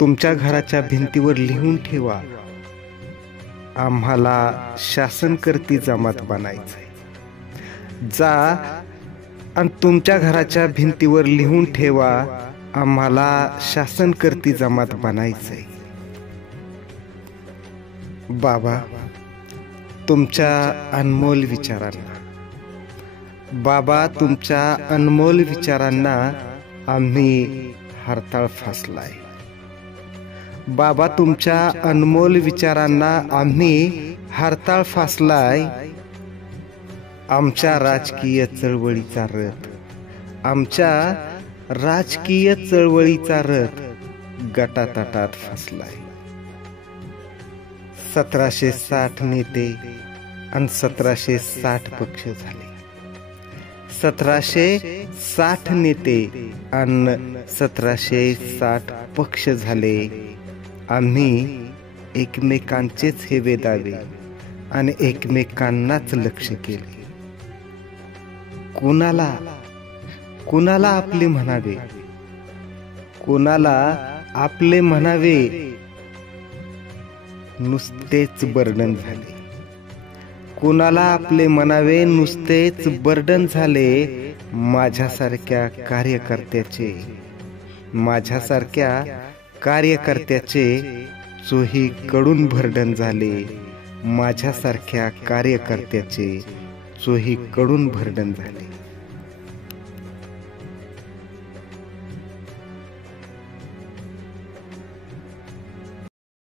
तुमच्या घराच्या भिंतीवर लिहून ठेवा, आम्हाला शासनकर्ती जमात बनायचंय. जा आणि तुमच्या घराच्या भिंतीवर लिहून ठेवा, आम्हाला शासनकर्ती जमात बनायचंय. बाबा, तुमच्या अनमोल विचारांना आम्ही हरताळ फासलाय. बाबा, तुमच्या अनमोल विचारांना आम्ही हरताळ फासलाय. आमच्या राजकीय चळवळीचा रथ गटातटात फसलाय. 1760 नेते आणि 1760 पक्ष झाले. 1760 नेते आणि 1760 पक्ष झाले. आम्ही एकमेकांचेच हेवे दावे आणि एकमेकांनाच लक्ष केले. कुणाला आपले म्हणावे नुसतेच बर्डन झाले. माझ्यासारख्या कार्यकर्त्याचे चोहीकडून बर्डन झाले.